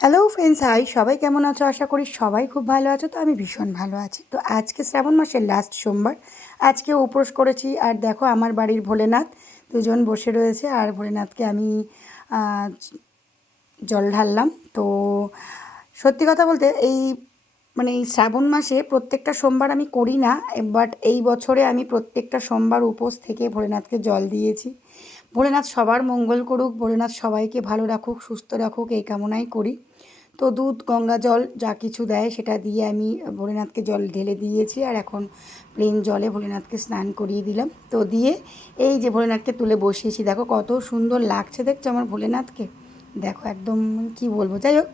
Hello friends, high সবাই কেমন আছো? আশা করি সবাই খুব ভালো আছো। তো আমি ভীষণ ভালো আছি। তো আজকে শ্রাবণ মাসের লাস্ট সোমবার, আজকে উপোস করেছি। আর দেখো আমার বাড়ির ভোলেনাথ দুজন বসে রয়েছে, আর ভোলেনাথকে আমি জল ঢাললাম। তো সত্যি কথা বলতে এই শ্রাবণ মাসে প্রত্যেকটা সোমবার আমি করি না, বাট এই বছরে আমি প্রত্যেকটা সোমবার উপোস থেকে ভোলেনাথকে জল দিয়েছি। ভোলেনাথ সবার মঙ্গল করুক, ভোলেনাথ সবাইকে ভালো রাখুক, সুস্থ রাখুক, এই কামনাই করি। তো দুধ, গঙ্গা জল যা কিছু দেয় সেটা দিয়ে আমি ভোলেনাথকে জল ঢেলে দিয়েছি। আর এখন প্লেন জলে ভোলেনাথকে স্নান করিয়ে দিলাম। তো দিয়ে এই যে ভোলেনাথকে তুলে বসিয়েছি, দেখো কত সুন্দর লাগছে, দেখছো আমার ভোলেনাথকে? দেখো একদম কি বলবো। যাই হোক,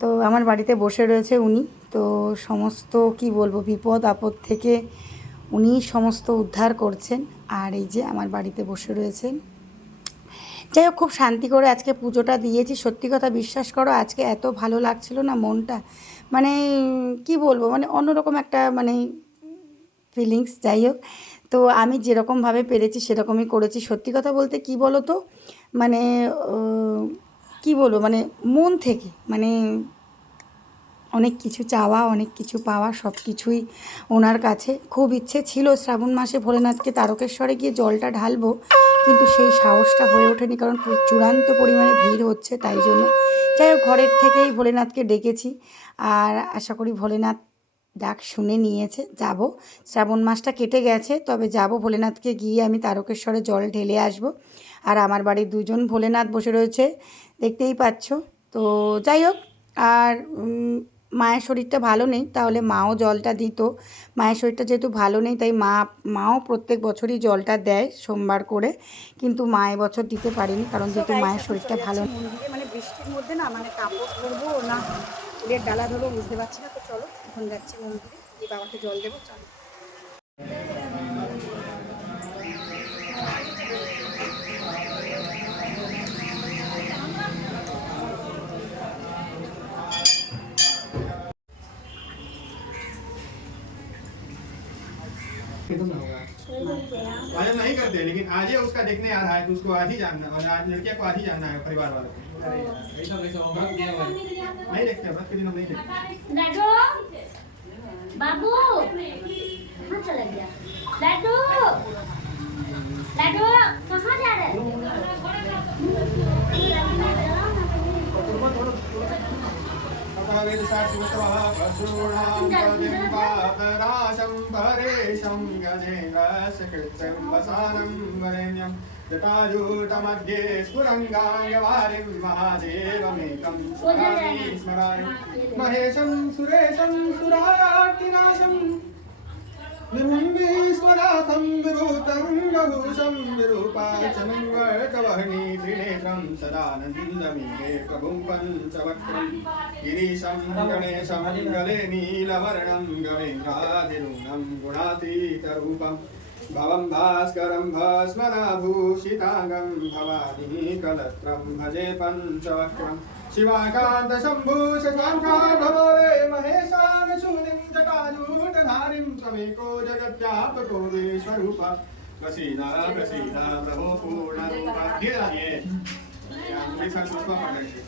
তো আমার বাড়িতে বসে রয়েছে উনি। তো সমস্ত কি বলবো বিপদ আপদ থেকে উনি সমস্ত উদ্ধার করছেন। আর এই যে আমার বাড়িতে বসে রয়েছেন। যাই হোক, খুব শান্তি করে আজকে পুজোটা দিয়েছি। সত্যি কথা বিশ্বাস করো, আজকে এত ভালো লাগছিল না মনটা, মানে কি বলবো, মানে অন্যরকম একটা ফিলিংস। যাই হোক, তো আমি যেরকমভাবে পেরেছি সেরকমই করেছি। সত্যি কথা বলতে কি বলো তো, মানে কি বলবো, মানে মন থেকে, অনেক কিছু চাওয়া, অনেক কিছু পাওয়া, সব কিছুই ওনার কাছে। খুব ইচ্ছে ছিল শ্রাবণ মাসে ভোলেনাথকে তারকেশ্বরে গিয়ে জলটা ঢালবো, কিন্তু সেই সাহসটা হয়ে ওঠেনি, কারণ চূড়ান্ত পরিমাণে ভিড় হচ্ছে, তাই জন্য। যাই হোক, ঘরের থেকেই ভোলেনাথকে ডেকেছি। আর আশা করি ভোলেনাথ ডাক শুনে নিয়েছে। যাব, শ্রাবণ মাসটা কেটে গেছে, তবে যাব ভোলেনাথকে গিয়ে আমি তারকেশ্বরে জল ঢেলে আসব। আর আমার বাড়ির দুজন ভোলেনাথ বসে রয়েছে, দেখতেই পাচ্ছ। তো যাই হোক, আর মায়ের শরীরটা ভালো নেই, তাহলে মাও জলটা দিত। মায়ের শরীরটা যেহেতু ভালো নেই, তাই মাও প্রত্যেক বছরই জলটা দেয় সোমবার করে, কিন্তু মা এবছর দিতে পারেনি, কারণ যেহেতু মায়ের শরীরটা ভালো নেই। মন্দিরে বৃষ্টির মধ্যে না, কাপড় ধরবো না ফুলের ডালা ধরবো বুঝতে পারছি না। তো চলো, এখন যাচ্ছি মন্দিরে, গিয়ে বাবাকে জল দেবো। চলো। वायन नहीं करते, लेकिन आज ही उसका देखने आ रहा है तो उसको आज ही जानना, और आज लड़कियों को आज ही जानना है परिवार वालों को। नहीं देखते, व्रत के दिन हम नहीं देखते। बाबू कहाँ चला गया? लड्डू लड्डू कहाँ जा रहे हैं? जटाजूटमध्ये स्फुरङ्गाङ्गवारिं महादेवमेकं स्मरामि महेशं सुरेशं सुरार्तिनाशं विमुञ्जीश्वराथं विभूतं गभूषं विरूपाचनं वर्तवह्नि त्रिनेत्रं सदानन्दमीहे प्रभुं पञ्चवक्त्रं गिरीशं गणेशं गले नीलवर्णं गवेन्द्रादिरूणं गुणातीतरूपं भवं भास्करं भस्मनाभूषिताङ्गं भवानी कलत्रं भजे पञ्चवक्त्रं शिवाकान्तशम्भू शशाङ्काभवरे महेशानशूलिं जटाजूटधारिं त्वमेको जगत्यापको विश्वरूप प्रसीदा प्रसीदा प्रभो पूर्णरूप। धीरे आइए, एक साथ पुष्पा पकड़ेंगे।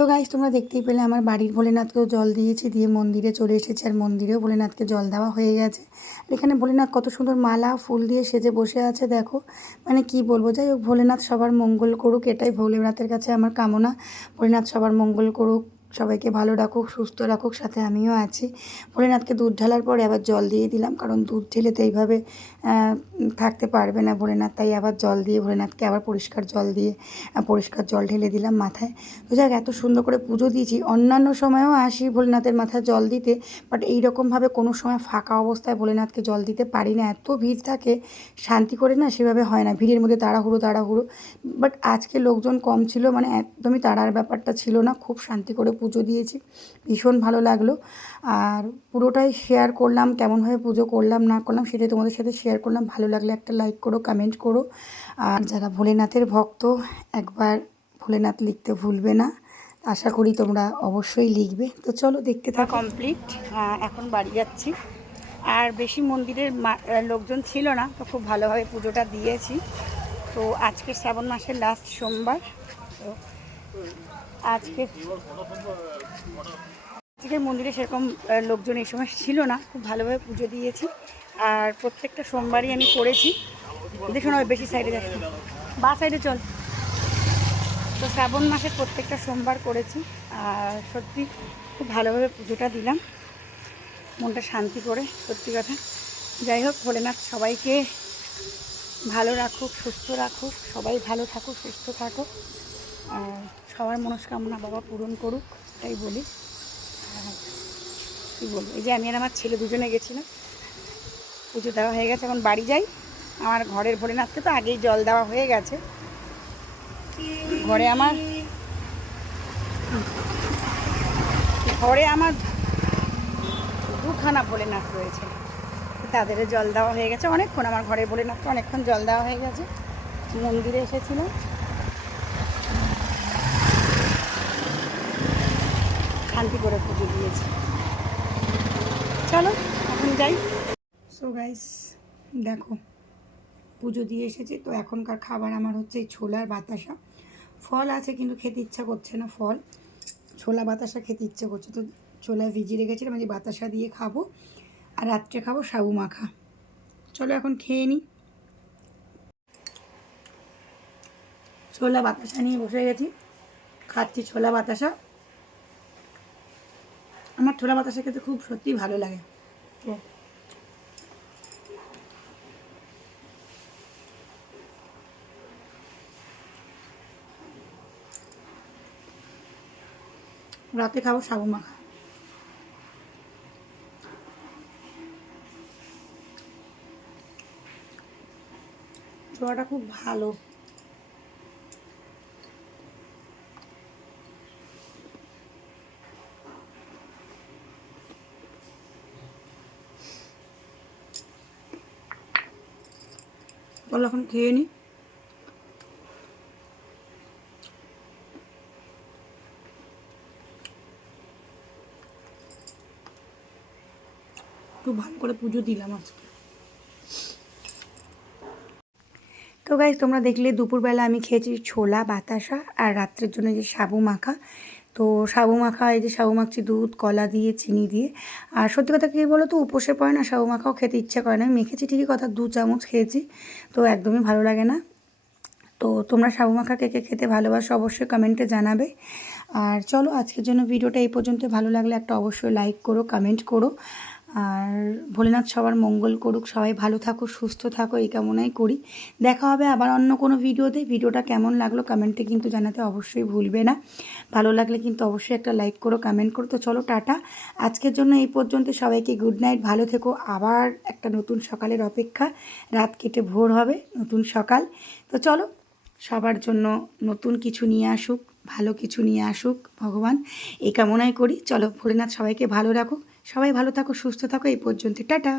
তো গাইস তোমরা দেখতেই পেলে আমার বাড়ির ভোলেনাথকেও জল দিয়েছি, দিয়ে মন্দিরে চলে এসেছি। আর মন্দিরেও ভোলেনাথকে জল দেওয়া হয়ে গেছে। আর এখানে ভোলেনাথ কত সুন্দর মালা ফুল দিয়ে সেজে বসে আছে দেখো, মানে কি বলবো। যাই হোক, ভোলেনাথ সবার মঙ্গল করুক, এটাই ভোলেনাথের কাছে আমার কামনা। ভোলেনাথ সবার মঙ্গল করুক, সবাইকে ভালো রাখুক, সুস্থ রাখুক, সাথে আমিও আছি। ভোলেনাথকে দুধ ঢালার পরে আবার জল দিয়ে দিলাম, কারণ দুধ ঢেলে তো এইভাবে থাকতে পারবে না ভোলেনাথ, তাই আবার জল দিয়ে ভোলেনাথকে আবার পরিষ্কার জল দিয়ে পরিষ্কার জল ঢেলে দিলাম মাথায়। তো যাক, এত সুন্দর করে পুজো দিয়েছি। অন্যান্য সময়েও আসি ভোলেনাথের মাথায় জল দিতে, বাট এইরকমভাবে কোনো সময় ফাঁকা অবস্থায় ভোলেনাথকে জল দিতে পারি না, এত ভিড় থাকে, শান্তি করে না সেভাবে হয় না, ভিড়ের মধ্যে তাড়াহুড়ো। বাট আজকে লোকজন কম ছিল, মানে একদমই তাড়ার ব্যাপারটা ছিল না, খুব শান্তি করে পুজো দিয়েছি, ভীষণ ভালো লাগলো। আর পুরোটাই শেয়ার করলাম, কেমনভাবে পুজো করলাম না করলাম সেটাই তোমাদের সাথে শেয়ার করলাম। ভালো লাগলে একটা লাইক করো, কমেন্ট করো। আর যারা ভোলেনাথের ভক্ত, একবার ভোলেনাথ লিখতে ভুলবে না, আশা করি তোমরা অবশ্যই লিখবে। তো চলো দেখতে থাকো। কমপ্লিট, এখন বাড়ি যাচ্ছি। আর বেশি মন্দিরের লোকজন ছিল না, তো খুব ভালোভাবে পুজোটা দিয়েছি। তো আজকে শ্রাবণ মাসের লাস্ট সোমবার, তো আজকে মন্দিরে সেরকম লোকজন এই সময় ছিল না, খুব ভালোভাবে পুজো দিয়েছি। আর প্রত্যেকটা সোমবারই আমি করেছি। দেখো না, বেশি সাইডে যাচ্ছি, বা সাইডে চল। তো শ্রাবণ মাসের প্রত্যেকটা সোমবার করেছি, আর সত্যি খুব ভালোভাবে পুজোটা দিলাম, মনটা শান্তি করে, সত্যি কথা। যাই হোক, ভোলেনাথ সবাইকে ভালো রাখুক, সুস্থ রাখুক, সবাই ভালো থাকুক, সুস্থ থাকুক, আর সবার মনস্কামনা বাবা পূরণ করুক, এটাই বলি। আর কী বলবো, এই যে আমি আর আমার ছেলে দুজনে গেছিলাম, পুজো দেওয়া হয়ে গেছে, এখন বাড়ি যাই। আমার ঘরের ভোলেনাথকে তো আগেই জল দেওয়া হয়ে গেছে। ঘরে আমার দুখানা ভোলেনাথ রয়েছে, তাদের জল দেওয়া হয়ে গেছে অনেকক্ষণ। আমার ঘরে ভোলেনাথকে অনেকক্ষণ জল দেওয়া হয়ে গেছে। মন্দিরে এসেছিলাম, শান্তি করে পুজো দিয়েছি। চলো এখন যাই। সো গাইস দেখো, পুজো দিয়ে এসেছি। তো এখনকার খাবার আমার হচ্ছে এই ছোলার বাতাসা। ফল আছে কিন্তু খেতে ইচ্ছা করছে না, ছোলা বাতাসা খেতে ইচ্ছে করছে, তো ছোলা ভিজিয়ে রেখেছিলাম, যে বাতাসা দিয়ে খাবো। আর রাত্রে খাবো সাবু মাখা। চলো এখন খেয়ে নিই। ছোলা বাতাসা নিয়ে বসে গেছি, খাচ্ছি ছোলা বাতাসা। আমার ছোলা বাতাসা খেতে খুব সত্যিই ভালো লাগে। তো রাতে খাবো সাবু মাখা। ছোলাটা খুব ভালো। চলো এখন খেয়ে নিই। খুব ভালো করে পুজো দিলাম আজকে। তো গাইস তোমরা দেখলে দুপুরবেলা আমি খেয়েছি ছোলা বাতাসা, আর রাত্রের জন্য যে সাবু মাখা। তো সাবু মাখা, এই যে সাবু মাখছি দুধ কলা দিয়ে চিনি দিয়ে। আর সত্যি কথা কী বলো তো, উপোসে পড়ে না সাবু মাখাও খেতে ইচ্ছা করে না। আমি মেখেছি ঠিকই কথা, 2 চামচ খেয়েছি, তো একদমই ভালো লাগে না। তো তোমরা সাবু মাখা কে কে খেতে ভালোবাসো অবশ্যই কমেন্টে জানাবে। আর চলো আজকের জন্য ভিডিওটা এই পর্যন্ত। ভালো লাগলে একটা অবশ্যই লাইক করো, কমেন্ট করো। আর ভোলেনাথ সবার মঙ্গল করুক, সবাই ভালো থাকো, সুস্থ থাকো, এই কামনাই করি। দেখা হবে আবার অন্য কোনো ভিডিওতে। ভিডিওটা কেমন লাগলো কমেন্টে কিন্তু জানাতে অবশ্যই ভুলবে না। ভালো লাগলে কিন্তু অবশ্যই একটা লাইক করো, কমেন্ট করো। তো চলো টাটা, আজকের জন্য এই পর্যন্ত। সবাইকে গুড নাইট, ভালো থেকো। আবার একটা নতুন সকালের অপেক্ষা, রাত কেটে ভোর হবে, নতুন সকাল। তো চলো, সবার জন্য নতুন কিছু নিয়ে আসুক, ভালো কিছু নিয়ে আসুক ভগবান, এই কামনাই করি। চলো, ভোলেনাথ সবাইকে ভালো রাখুক, সবাই ভালো থাকো, সুস্থ থাকো। এই পর্যন্ত টাটা।